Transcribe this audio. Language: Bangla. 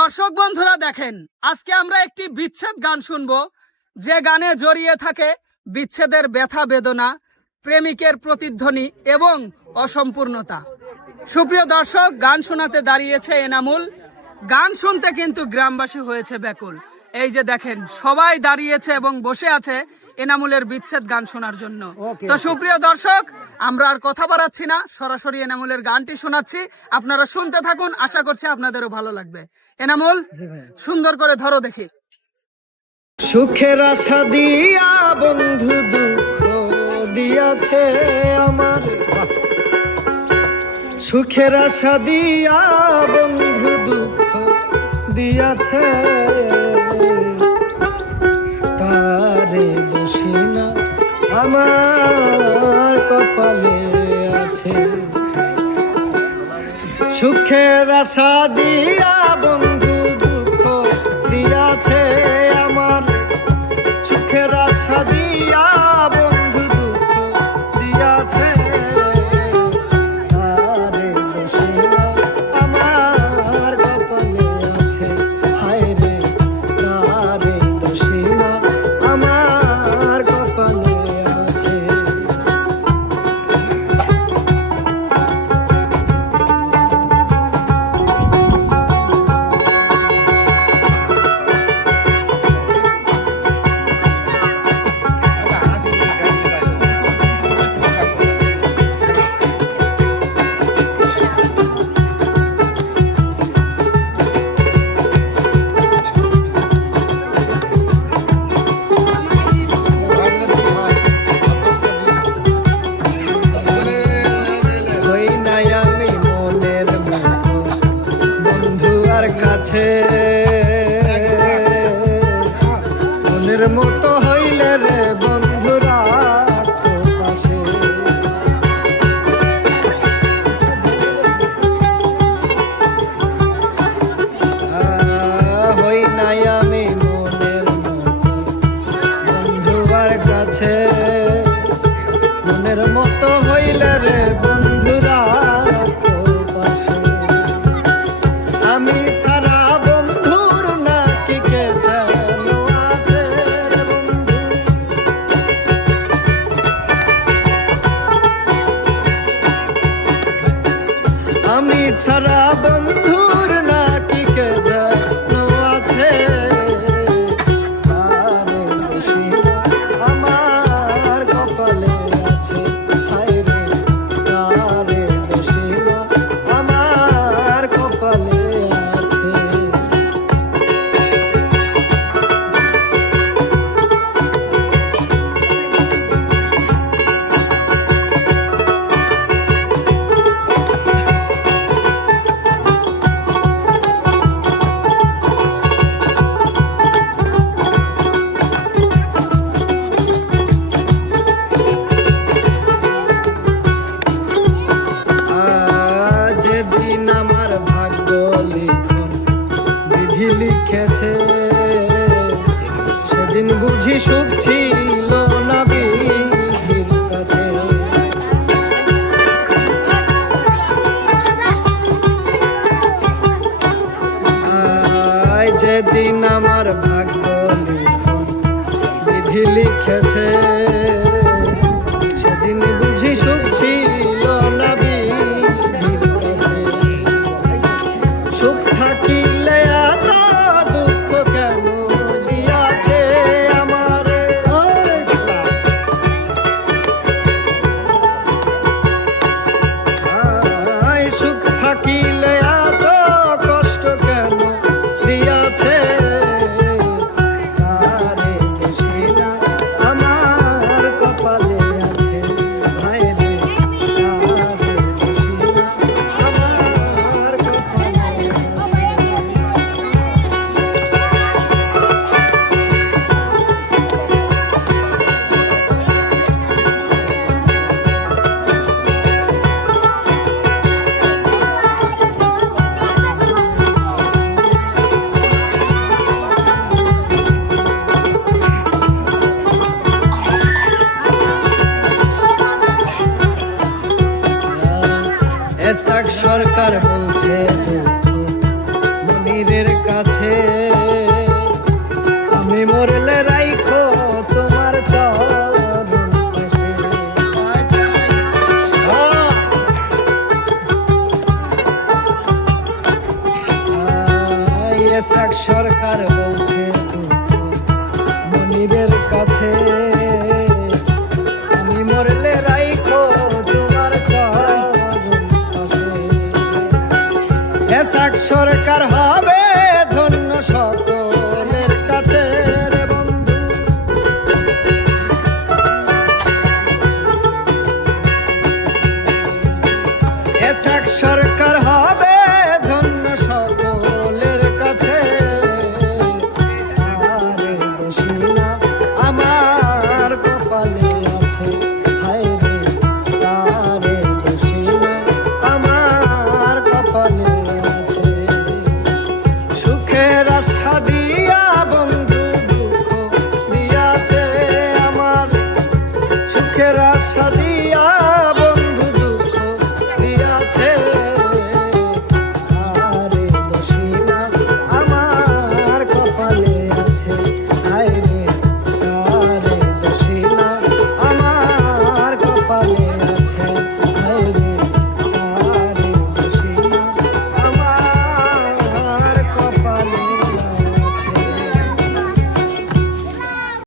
দর্শক বন্ধুরা দেখেন, আজকে আমরা একটি বিচ্ছেদ গান শুনবো, যে গানে জড়িয়ে থাকে বিচ্ছেদের ব্যথা বেদনা, প্রেমিকের প্রতিধ্বনি এবং অসম্পূর্ণতা। সুপ্রিয় দর্শক, গান শোনাতে দাঁড়িয়েছে এনামুল। গান শুনতে কিন্তু গ্রামবাসী হয়েছে ব্যাকুল। এই যে দেখেন, সবাই দাঁড়িয়েছে এবং বসে আছে এনামুলের বিচ্ছেদ গান শোনার জন্য। তো সুপ্রিয় দর্শক, আমরা আর কথা বাড়াচ্ছি না, সরাসরি এনামুলের গানটি শোনাচ্ছি। আপনারা শুনতে থাকুন, আশা করছি আপনাদেরও ভালো লাগবে। এনামুল, সুন্দর করে ধরো দেখি। সুখের আশা দিয়া বন্ধু দুঃখ দিয়াছে আমার, সুখের আশা দিয়া বন্ধু দুঃখ দিয়াছে, তারে দোষী না আমার কপালে আছে। সুখের আশা দিয়া বন্ধু দুঃখ দিয়াছে আমার, সুখের আশা দিয়া বন্ধু দুঃখ দিয়াছে, তারে দোষী না আমার কপালে আছে। হায় রে, তারে দোষী না আমার কপালে আছে। মনের মতো হইলে রে বন্ধুরা পাশে, হই নাই আমি মনের মতো বন্ধু আর কাছে, মনের মতো হইলে রে বন্ধুরা পাশে। আমি সারা বন্ধুর নাকি কে যেন আছে রে বন্ধু, আমি সারা বন্ধুর নাকি কে যেন আছে, তারে দোষী আমার কপালে আছে। হায় রে, তারে দোষী আমার কপালে আছে। যেদিন আমার ভাগ্য লিখন বিধি লিখেছে, সেদিন বুঝি সুখ ছিল না বিধির কাছে। যেদিন আমার ভাগ্য লিখন বিধি লিখেছে, সেদিন বুঝি সুখ ছিল না বিধির কাছে। সুখ থাকিলে এত দুঃখ কেন দিয়াছে আমার, সুখ থাকিলে এত কষ্ট কেন দিয়াছে, তারে দোষী না আমার কপালে আছে। হায় রে, তারে দোষী না আমার কপালে আছে। এসাক সরকার বলছে দুঃখ মনিরের কাছে আমি মরলে রাইখো তোমার চরণ পাশে এসাক সরকার বলছে মনিরের কাছে আমি মরলে রাইখো তোমার চরণ পাশে এসাক সরকার হবে ধন্য সকলের কাছে রে বন্ধু এসাক সরকার হবে ধন্য সকলের কাছে আরে দোষিনা আমার কপালে আছে হায় রে তারে দোষিনা আমার কপালে আছে সুখের আশা দিয়া বন্ধু দুঃখ দিয়াছে আমার সুখের আশা দিয়া